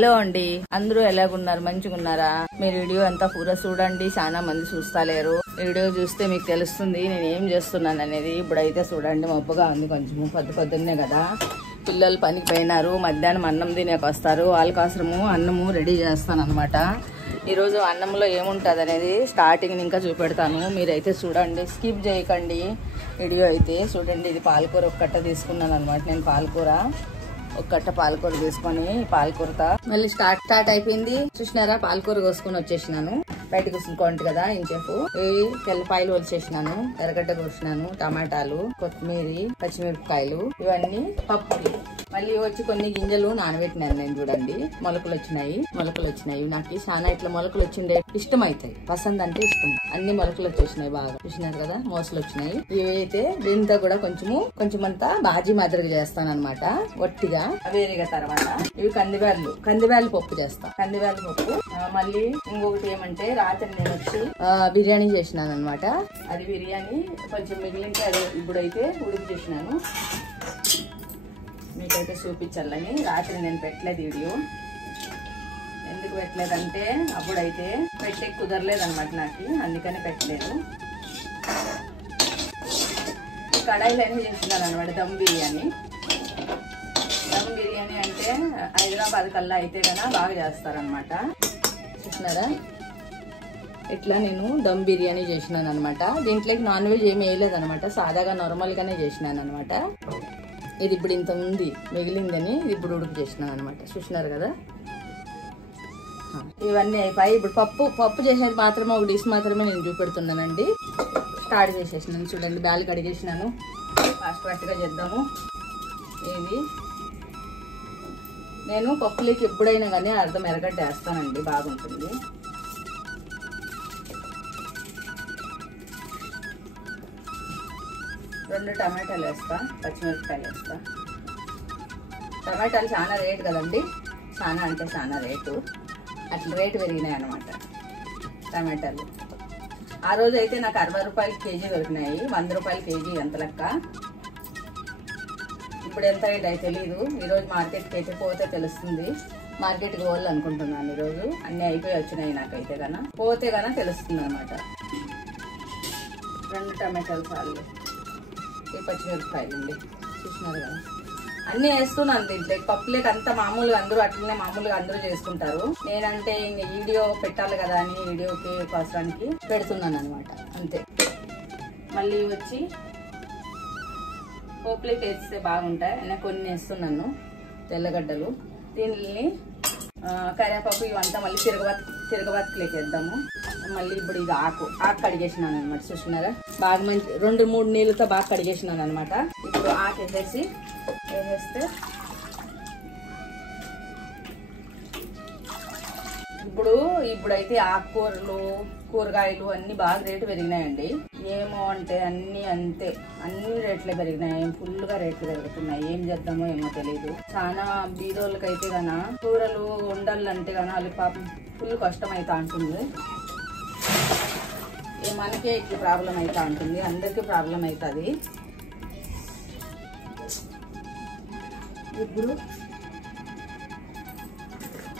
Hello అండి, అందరూ ఎలాగున్నారు? మంచిగున్నారా? మీరు వీడియో అంతా పూరా చూడండి, చాలా మంది చూస్తలేరు. వీడియో చూస్తే మీకు తెలుస్తుంది నేను ఏం చేస్తున్నాను అనేది. ఇప్పుడైతే చూడండి, మబ్బుగా ఉంది, కొంచెము పొద్దున్నే కదా. పిల్లలు పనికి పోయినారు, మధ్యాహ్నం అన్నం తినేకి వస్తారు. వాళ్ళ కోసము అన్నము రెడీ చేస్తాను అనమాట. ఈరోజు అన్నంలో ఏముంటుంది అనేది స్టార్టింగ్ ఇంకా చూపెడతాను. మీరైతే చూడండి, స్కిప్ చేయకండి వీడియో అయితే చూడండి. ఇది పాలకూర ఒక కట్ట తీసుకున్నాను అనమాట. నేను పాలకూర ఒక కట్ట పాలకూర తీసుకొని పాలకూరతో మళ్ళీ స్టార్ట్ అయిపోయింది. చూసినారా, పాలకూర కోసుకొని వచ్చేసినాను. బయట కూర్చుంకోండి కదా ఇంచేపు. తెల్లపాయలు వచ్చేసినాను, ఎర్రగడ్డ కోసినాను, టమాటాలు, కొత్తిమీర, పచ్చిమిరపకాయలు, ఇవన్నీ పప్పు. మళ్ళీ వచ్చి కొన్ని గింజలు నానబెట్టినాను నేను. చూడండి, మొలకలు వచ్చినాయి. నాకు చాలా ఇట్లా మొలకలు వచ్చిండే ఇష్టం అవుతాయి. పసంద్ అంటే ఇష్టం. అన్ని మొలకలు వచ్చేసినాయి బాగా. చూసినారు కదా, మోసలు వచ్చినాయి. ఇవి అయితే దీంతో కూడా కొంచెమంతా బాజీ మాదిరిగా చేస్తాను అనమాట, ఒట్టిగా వేరేగా. తర్వాత ఇవి కందిబ్యాళ్ళు పప్పు చేస్తా. కందిబ్యాళ్ళ పప్పు. మళ్ళీ ఇంకొకటి ఏమంటే, రాత్రి నేను వచ్చి బిర్యానీ చేసినాను అనమాట. అది బిర్యానీ కొంచెం మిగిలింటే అది ఇప్పుడైతే ఉడికి చేసినాను. మీకైతే చూపించాలని. రాత్రి నేను పెట్టలేదు వీడియో. ఎందుకు పెట్టలేదంటే అప్పుడైతే పెట్టే కుదరలేదు అనమాట నాకు, అందుకనే పెట్టలేదు. కడాయిలో అన్నీ చేస్తున్నాను అనమాట. దమ్ బిర్యానీ అంటే హైదరాబాద్ కల్లా అయితే కన్నా బాగా చేస్తారనమాట. చూసినారా, ఇట్లా నేను దమ్ బిర్యానీ చేసినాను అనమాట. దీంట్లోకి నాన్ వెజ్ ఏమి వేయలేదు అనమాట, సాదాగా నార్మల్ గానే చేసినాను అనమాట. ఇది ఇప్పుడు ఇంత ఉంది మిగిలిందని ఇది ఇప్పుడు ఉడుకు చేసినాను అనమాట. చూసినారు కదా, ఇవన్నీ అయిపోయి. ఇప్పుడు పప్పు చేసేది మాత్రమే, ఒక డిష్ మాత్రమే నేను చూపెడుతున్నానండి. స్టార్ట్ చేసేసినాను. చూడండి, బ్యాలు కడిగేసినాను. ఫాస్ట్గా చేద్దాము. ఇది నేను పప్పులోకి ఎప్పుడైనా కానీ అర్థం ఎర్రగడ్డ వేస్తానండి, బాగుంటుంది. రెండు టమాటాలు వేస్తా, పచ్చిమిరపకాయలు వేస్తా. టమాటాలు చాలా రేటు కదండి, చాలా అంటే చాలా రేటు. అట్లా రేటు పెరిగినాయి అన్నమాట టమాటాలు. ఆ రోజు అయితే నాకు 60 రూపాయలు కేజీ దొరికినాయి. 100 రూపాయలు కేజీ ఎంత లెక్క. ఇప్పుడు ఎంత రేట్ అయితే తెలీదు. ఈరోజు మార్కెట్కి అయితే పోతే తెలుస్తుంది. మార్కెట్కి పోవాలి అనుకుంటున్నాను ఈరోజు. అన్నీ అయిపోయి వచ్చినాయి నాకైతే కన్నా. పోతే కన్నా తెలుస్తుంది అనమాట. 2 టమాటాలు చాలు. ఈ పచ్చిమిరపకాయలు అండి, చూసినారు కదా. అన్నీ వేస్తున్నాను దీంట్లో. పప్పులేక అంతా మామూలుగా అందరూ అట్లనే మామూలుగా అందరూ చేసుకుంటారు. నేనంటే ఇంక వీడియో పెట్టాలి కదా అని వీడియోకి కోసడానికి పెడుతున్నాను అనమాట, అంతే. మళ్ళీ వచ్చి పోపులేకి వేస్తే బాగుంటాయి. నేను కొన్ని వేస్తున్నాను, తెల్లగడ్డలు. దీన్ని కరివేపాకు ఇవంతా మళ్ళీ తిరగబతుకులేకి వేద్దాము. మళ్ళీ ఇప్పుడు ఇది ఆకు కడిగేసినాను అనమాట. చూస్తున్నారా, బాగా మంచి 2-3 నీళ్ళతో బాగా కడిగేసినాను అనమాట. ఇప్పుడు ఆకు వేసేస్తే ఇప్పుడైతే ఆకుకూరలు, కూరగాయలు అన్ని బాగా రేటు పెరిగినాయండి. ఏమో అంటే అన్ని అంతే, అన్ని రేట్లు పెరిగినాయి. ఫుల్గా రేట్లు పెరుగుతున్నాయి. ఏం చేద్దామో ఏమో తెలియదు. చాలా బీదోళ్ళకైతే గన కూరలు ఉండాలంటే గన వాళ్ళకి పాపం ఫుల్ కష్టం అవుతా ఉంటుంది. మనకే ఇట్లా ప్రాబ్లం అవుతా ఉంటుంది, అందరికీ ప్రాబ్లం అవుతుంది. ఇప్పుడు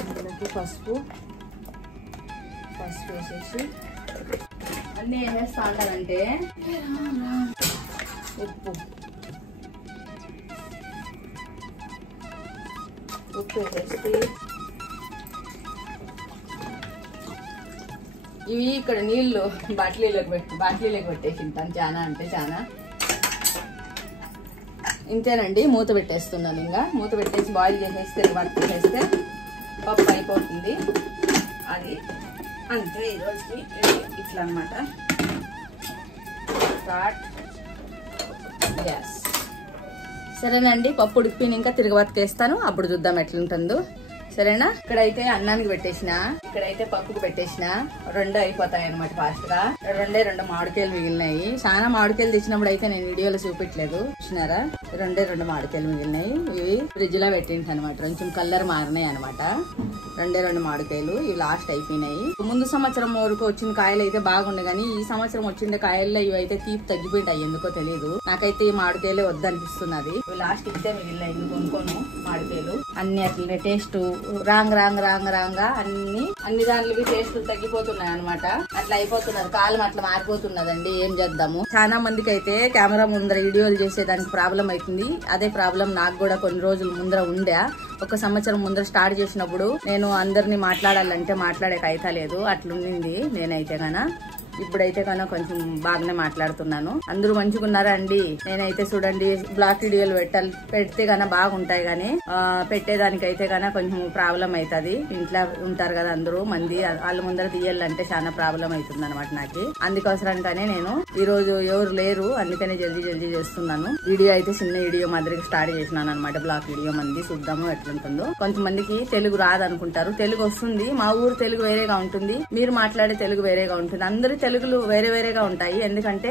అందులోకి పసుపు వేసేసి అన్నీ వేసేస్తా ఉంటారంటే ఉప్పు వేసేసి ఇవి ఇక్కడ నీళ్లు బాటిలీలోకి పెట్టేసింటాను. చాలా అంటే చాలా. ఇంతేనండి, మూత పెట్టేస్తున్నాను. ఇంకా మూత పెట్టేసి బాయిల్ చేసేస్తే పట్టుకేస్తే పప్పు అయిపోతుంది. అది అంతే ఈరోజుకి. ఇట్లా అనమాట. Start gas. సరేనండి, పప్పు ఉడికిపోయిన ఇంకా తిరగబతికేస్తాను, అప్పుడు చూద్దాం ఎట్లుంటుందో. సరేనా. ఇక్కడైతే అన్నానికి పెట్టేసిన, ఇక్కడైతే పప్పుకు పెట్టేసిన. 2 అయిపోతాయి అనమాట ఫాస్ట్ గా. 2 మామిడికాయలు మిగిలినాయి. చాలా మామిడికాయలు తెచ్చినప్పుడు అయితే నేను వీడియోలో చూపెట్టలేదు. చూసినారా, 2 మామిడికాయలు మిగిలినాయి. ఇవి ఫ్రిడ్జ్ లో పెట్టింది అనమాట. కొంచెం కలర్ మారినాయి అనమాట. 2 మామిడికాయలు. ఇవి లాస్ట్ అయిపోయినాయి. ముందు సంవత్సరం వరకు వచ్చిన కాయలు అయితే బాగుండే, కానీ ఈ సంవత్సరం వచ్చిండే కాయల్లో ఇవి అయితే తీపి తగ్గిపోయింటాయి. ఎందుకో తెలియదు. నాకైతే ఈ మామిడికాయలే వద్దనిపిస్తున్నది. ఇవి లాస్ట్ ఇస్తే మిగిలినాయి. కొనుక్కోను మామిడికాయలు. అన్ని అట్లనే టేస్ట్ రాంగ్ అన్ని దానివి టేస్టులు తగ్గిపోతున్నాయి అనమాట. అట్లా అయిపోతున్నారు, కాలం అట్లా మారిపోతున్నదండి. ఏం చేద్దాము. చాలా మందికి అయితే కెమెరా ముందర వీడియోలు చేసేదానికి ప్రాబ్లం అవుతుంది. అదే ప్రాబ్లం నాకు కూడా కొన్ని రోజుల ముందర ఉండే. ఒక సంవత్సరం ముందర స్టార్ట్ చేసినప్పుడు నేను అందరినీ మాట్లాడాలంటే మాట్లాడే కైతలేదు, అట్లుండింది నేనైతే గానా. ఇప్పుడైతే కన్నా కొంచెం బాగానే మాట్లాడుతున్నాను. అందరూ మంచిగున్నారా అండి? నేనైతే చూడండి బ్లాక్ వీడియోలు పెడితే గానా బాగుంటాయి, గానీ పెట్టేదానికైతే గానా కొంచెం ప్రాబ్లం అవుతుంది. ఇంట్లో ఉంటారు కదా అందరూ మంది, వాళ్ళ ముందర తీయాలంటే చాలా ప్రాబ్లం అవుతుంది అనమాట నాకు. అందుకోసరంగానే నేను ఈ రోజు ఎవరు లేరు, అందుకనే జల్దీ చేస్తున్నాను. వీడియో అయితే చిన్న వీడియో మాదిరిగా స్టార్ట్ చేసినాను అనమాట. బ్లాక్ వీడియో మంది చూద్దాము ఎట్లుంటుందో. కొంతమందికి తెలుగు రాదనుకుంటారు, తెలుగు వస్తుంది. మా ఊరు తెలుగు వేరేగా ఉంటుంది, మీరు మాట్లాడే తెలుగు వేరేగా ఉంటుంది. అందరూ తెలుగులు వేరేగా ఉంటాయి. ఎందుకంటే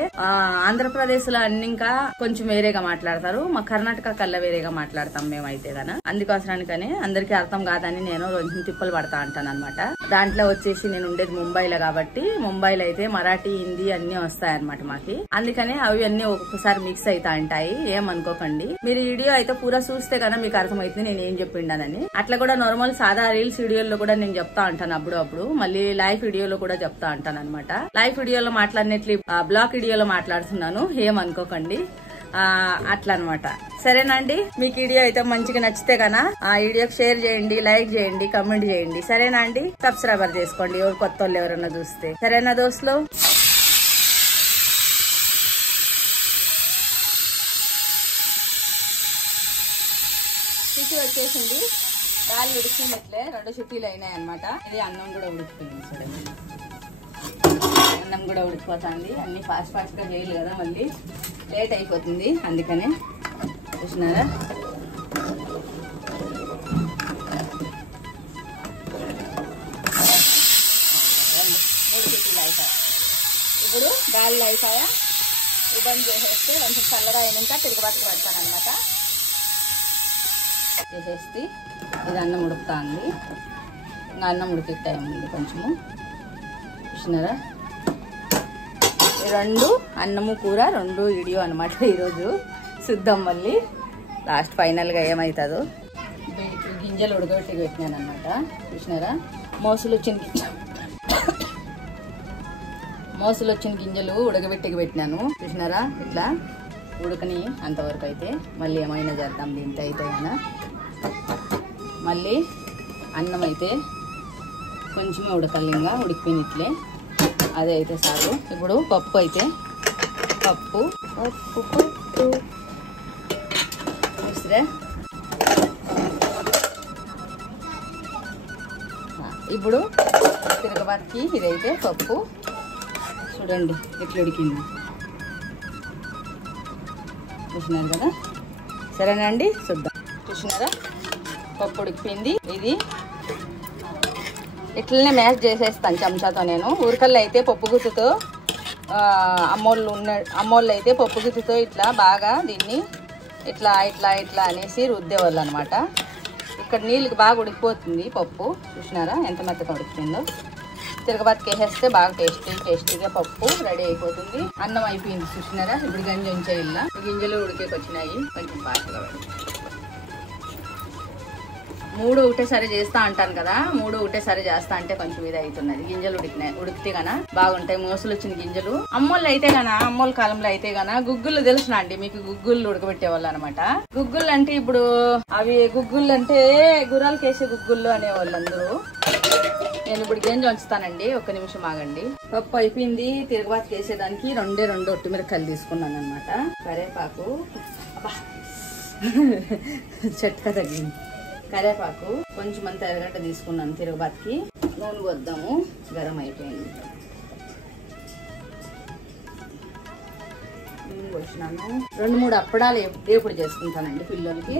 ఆంధ్రప్రదేశ్ లో అన్ని ఇంకా కొంచెం వేరేగా మాట్లాడతారు, మా కర్ణాటక కల్లా వేరేగా మాట్లాడతాం మేమైతే గాన. అందుకోసరానికని అందరికీ అర్థం కాదని నేను కొంచెం తిప్పలు పడతా అంటాను అనమాట. దాంట్లో వచ్చేసి నేను ఉండేది ముంబైలో కాబట్టి, ముంబైలో అయితే మరాఠీ హిందీ అన్ని వస్తాయన్నమాట మాకి. అందుకని అవి అన్ని ఒక్కొక్కసారి మిక్స్ అవుతా ఉంటాయి, ఏమనుకోకండి. మీరు వీడియో అయితే పూరా చూస్తే కన్నా మీకు అర్థమవుతుంది నేను ఏం చెప్పిండానని. అట్లా కూడా నార్మల్ సాదా రీల్స్ వీడియోలో కూడా నేను చెప్తా అంటాను అప్పుడు, మళ్ళీ లైవ్ వీడియోలో కూడా చెప్తా అంటాను అనమాట. లైవ్ వీడియోలో మాట్లాడినట్లు బ్లాగ్ వీడియోలో మాట్లాడుతున్నాను, ఏమనుకోకండి. అట్లా అనమాట. సరేనండి, మీకు వీడియో అయితే మంచిగా నచ్చితే కన్నా ఆ వీడియోకి షేర్ చేయండి, లైక్ చేయండి, కమెంట్ చేయండి. సరేనా అండి? సబ్స్క్రైబర్ చేసుకోండి ఎవరు కొత్త వాళ్ళు ఎవరన్నా చూస్తే. సరేనా దోస్తులు? సిటీ వచ్చేసింది, దాల్ ఉడికినట్లే 2 సిటీలు అయినాయి అనమాట. ఇది అన్నం కూడా ఉడికిపోయింది. సరే, అన్నం కూడా ఉడికిపోతుంది. అన్ని ఫాస్ట్ గా చేయాలి కదా, మళ్ళీ లేట్ అయిపోతుంది. అందుకనే చూసినారా, ఇప్పుడు గాలిలో అయిపోయా ఇబ్బంది చేసేస్తే కొంచెం చల్లగా అయినాక తిరగబట్టుకు పెడతాను అనమాట. చేసేస్తే ఇది అన్నం ఉడుకుతా ఉంది. ఇంకా అన్నం ఉడికే టైం ఉంది కొంచెము. చూసినారా, ఈ 2 అన్నము కూర 2 వీడియో అనమాట ఈరోజు. చూద్దాం మళ్ళీ లాస్ట్ ఫైనల్ గా ఏమవుతుందో. గింజలు ఉడకబెట్టి పెట్టినాను అనమాట. చూసినారా, మోసులు వచ్చిన గింజలు ఉడకబెట్టి పెట్టినాను. చూసినారా, ఇట్లా ఉడకని అంతవరకు అయితే మళ్ళీ ఏమైనా చేద్దాం దీంట్లో అయితే అయినా. మళ్ళీ అన్నం అయితే కొంచెమే ఉడకాలి, ఇంకా ఉడికిపోయినట్లే. అదే అయితే సాగు. ఇప్పుడు పప్పు అయితే పప్పు చూసిరా, ఇప్పుడు తిరగబాతికి ఇదైతే పప్పు చూడండి ఎట్లా ఉడికింది. చూసినారు కదా. సరేనండి, చూద్దాం. చూసినారా, పప్పు ఉడికిపోయింది. ఇది ఇట్లనే మ్యాష్ చేసేస్తాను చెంచాతో. నేను ఊరికల్లో అయితే పప్పు గుత్తుతో, అమ్మోళ్ళు అయితే పప్పు గుత్తుతో ఇట్లా బాగా దీన్ని ఇట్లా అనేసి రుద్దేవాళ్ళు అనమాట. ఇక్కడ నీళ్ళకి బాగా ఉడికిపోతుంది పప్పు. చూసినారా ఎంత మెత్తగా ఉడికిపోయిందో. తిరగబాతికి వేసేస్తే బాగా టేస్టీగా పప్పు రెడీ అయిపోతుంది. అన్నం అయిపోయింది. చూసినారా, ఇప్పుడు గంజి ఉంచేయిల్లా గింజలు ఉడికేకొచ్చినాయి. కొంచెం ఫాస్ట్గా 3 ఒకటేసారి చేస్తా అంటాను కదా, 3 ఒకటేసారి చేస్తా అంటే కొంచెం ఇది అవుతున్నది. గింజలు ఉడికితే గన బాగుంటాయి. మోసలు వచ్చిన గింజలు. అమ్మోళ్ళు అయితే గన, అమ్మోళ్ళ కాలంలో అయితే గన గుగ్గులు తెలుసునా అండి మీకు? గుగ్గులు ఉడకబెట్టేవాళ్ళు అనమాట. గుగ్గులు అంటే ఇప్పుడు అవి గుగ్గులు అంటే గుర్రాలకి వేసే గుగ్గుళ్ళు అనేవాళ్ళు అందరూ. నేను ఇప్పుడు గింజ ఉంచుతానండి, 1 నిమిషం ఆగండి. పప్పు అయిపోయింది. తిరగబాతికి వేసేదానికి 2 ఒట్టిమిరకాయలు తీసుకున్నాను అనమాట. కరేపాకు, చెట్క తగ్గింది. కరేపాకు కొంచెం అంత ఎర్రగడ్డ తీసుకున్నాను. తిరగబాతికి నూనె వద్దాము, గరం అయిపోయింది. నూనె వచ్చినాను. 2-3 అప్పడాలు ఎప్పుడు చేసుకుంటానండి పిల్లలకి.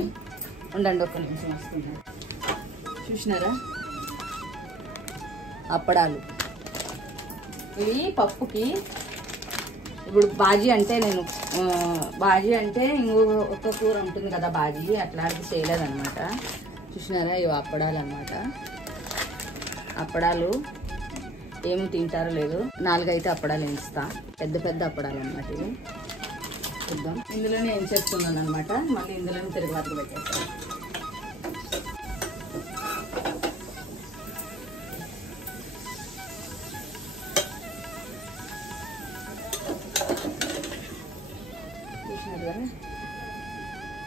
ఉండండి, 1 నిమిషం వస్తున్నాను. చూసినారా, అప్పడాలు ఇవి పప్పుకి. ఇప్పుడు బాజీ అంటే ఇంకొక కూర ఉంటుంది కదా బాజీ, అట్లాంటిది చేయలేదన్నమాట. చూసినారా, ఇవి అప్పడాలు అనమాట. అప్పడాలు ఏమి తింటారో లేదు, 4 అయితే అప్పడాలు వేయిస్తా. పెద్ద అప్పడాలు అనమాట ఇవి. చూద్దాం. ఇందులోనే ఏం చేస్తున్నాను అనమాట. మళ్ళీ ఇందులోనే తిరగబాతికి పెట్టేస్తాను.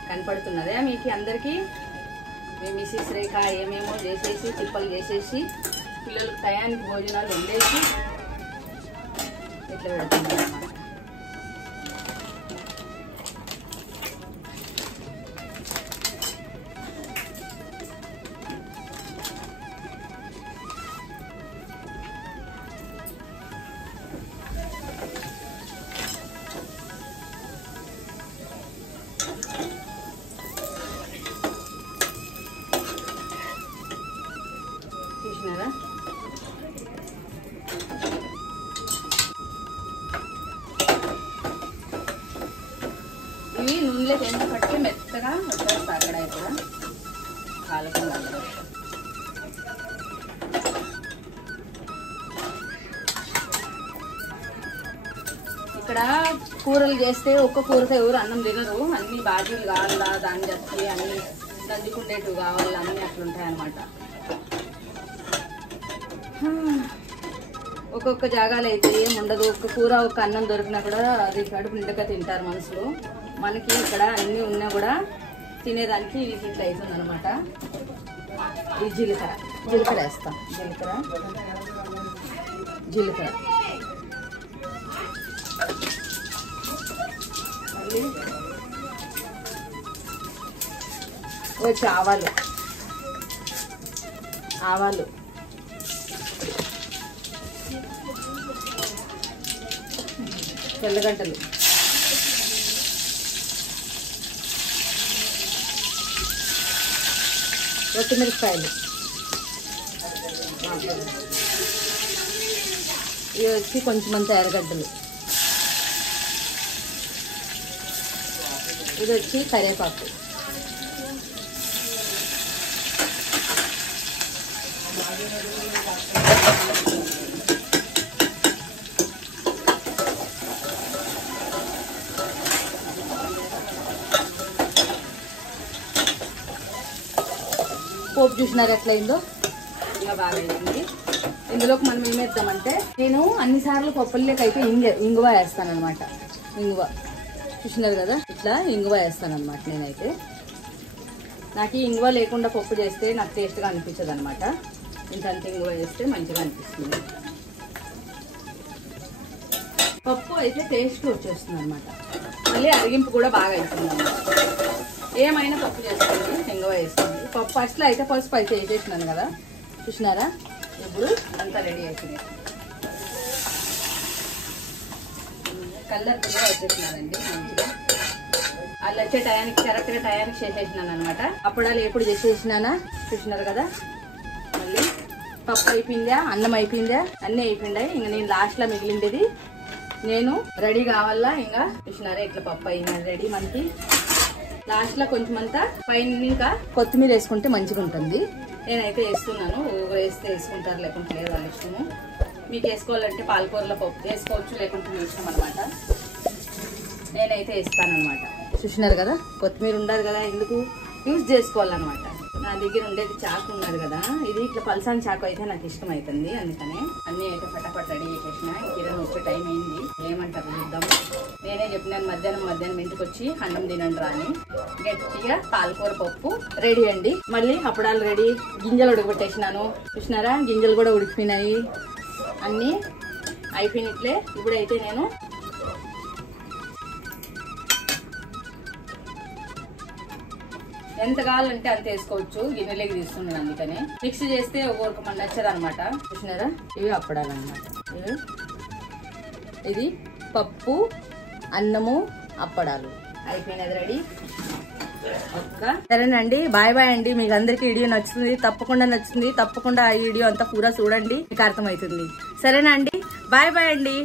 కనపడుతున్నదే మీకు అందరికి? మీ మిస్సెస్ రేఖ ఏమేమో చేసేసి తిప్పలు చేసేసి పిల్లలకు టయానికి భోజనాలు వండేసి ఇట్లా పెడుతుంది అన్నమాట. చూసినారా? ఇవి నూనెలో ఎంత పట్టి మెత్తగా వచ్చేస్తా అక్కడ ఇక్కడ కాలకుండా. ఇక్కడ కూరలు చేస్తే ఒక్క కూరతో ఎవరు అన్నం తినరు. అన్ని బాధ్యులు కావాలా, దాన్ని చెప్పి అన్ని దంచుకుండేటివి కావాలా, అన్ని అట్లుంటాయి అన్నమాట. ఒక్కొక్క జాగాలో అయితే ఏం ఉండదు. ఒక్క కూర ఒక్క అన్నం దొరికినా కూడా అది కడుపు నిండగా తింటారు మనుషులు. మనకి ఇక్కడ అన్ని ఉన్నా కూడా తినేదానికి ఇట్లా అవుతుంది అనమాట. ఈ జీలకర్ర వేస్తాం. జీలకర్ర మళ్ళీ వచ్చి ఆవాలు తెల్లగడ్డలు, పచ్చిమిరపకాయలు, ఇవి వచ్చి కొంచెం అంత ఎర్రగడ్డలు, ఇది వచ్చి కరివేపాకు, పోపు చూసినారు ఎట్లయిందో? ఇంకా బాగా అయింది. ఇందులోకి మనం ఏం వేద్దామంటే, నేను అన్నిసార్లు పప్పుల్లోకి అయితే ఇంగువ వేస్తానమాట. ఇంగువ చూసినారు కదా, ఇట్లా ఇంగువ వేస్తానమాట. నేనైతే నాకు ఈ ఇంగువ లేకుండా పప్పు చేస్తే నాకు టేస్ట్గా అనిపించదు అనమాట. ఇంతంత ఇంగువ వేస్తే మంచిగా అనిపిస్తుంది. పప్పు అయితే టేస్ట్ వచ్చేస్తుంది అనమాట. మళ్ళీ అరిగింపు కూడా బాగా అవుతుంది అన్నమాట. ఏమైనా పప్పు చేస్తుంది ఇంగువ వేస్తుంది. పప్పు అట్లా అయితే పసుపు అయితే వేసేసినాను కదా, చూసినారా? ఇప్పుడు అంతా రెడీ అవుతుంది. కలర్ కూడా వచ్చేసినారండి మంచిగా. అలా వచ్చే టయానికి కరెక్ట్గా టయానికి చేసేసినాను అనమాట. అప్పుడాలు ఎప్పుడు చేసేసినానా చూసినారు కదా. మళ్ళీ పప్పు అయిపోయిందా, అన్నం అయిపోయిందా, అన్నీ అయిపోయిందా. ఇంకా నేను లాస్ట్లో మిగిలిండేది నేను రెడీ కావాలా. ఇంకా చూసినారా ఇట్లా పప్పు అయింది రెడీ. మనకి లాస్ట్ లో కొంచెం అంతా పైన ఇంకా కొత్తిమీర వేసుకుంటే మంచిగా ఉంటుంది. నేనైతే వేస్తున్నాను. వేస్తే వేసుకుంటారు, లేకుంటే లేదు, వాళ్ళ ఇష్టము. మీకు వేసుకోవాలంటే పాలకూరలో పప్పు వేసుకోవచ్చు, లేకుంటే మీ ఇష్టం అనమాట. నేనైతే వేస్తాను అనమాట. చూసినారు కదా, కొత్తిమీర ఉండదు కదా, ఎందుకు యూజ్ చేసుకోవాలన్నమాట. నా దగ్గర ఉండేది చాకు ఉన్నది కదా, ఇది ఇట్లా పల్సాన్ చాకు అయితే నాకు ఇష్టం అవుతుంది. అందుకనే అన్ని అయితే ఫటాఫట్ రెడీ చేసేసిన. కిరణ్ వచ్చే టైం అయింది, ఏమంటారు చూద్దాం. నేనే చెప్పినాను మధ్యాహ్నం ఇంటికి వచ్చి అన్నం తినండి రాని. గట్టిగా పాలకూర పప్పు రెడీ అండి. మళ్ళీ అప్పుడాలు రెడీ. గింజలు ఉడకబెట్టేసినాను. చూసినారా, గింజలు కూడా ఉడికిపోయినాయి. అన్నీ అయిపోయినట్లే. ఇప్పుడైతే నేను ఎంత కావాలంటే అంత వేసుకోవచ్చు. గిన్నెలోకి తీస్తున్నాను, అందుకని మిక్స్ చేస్తే ఒక్కొక్క మన నచ్చదు అనమాట. చూసినారా, ఇవి అప్పడాలన్నమాట. ఇది పప్పు, అన్నము, అప్పడాలు అయిపోయినది రెడీ. సరేనండి, బాయ్ బాయ్ అండి. మీకు అందరికి వీడియో నచ్చుతుంది, తప్పకుండా ఆ వీడియో అంతా పూరా చూడండి, మీకు అర్థమవుతుంది. సరేనా అండి, బాయ్ బాయ్ అండి.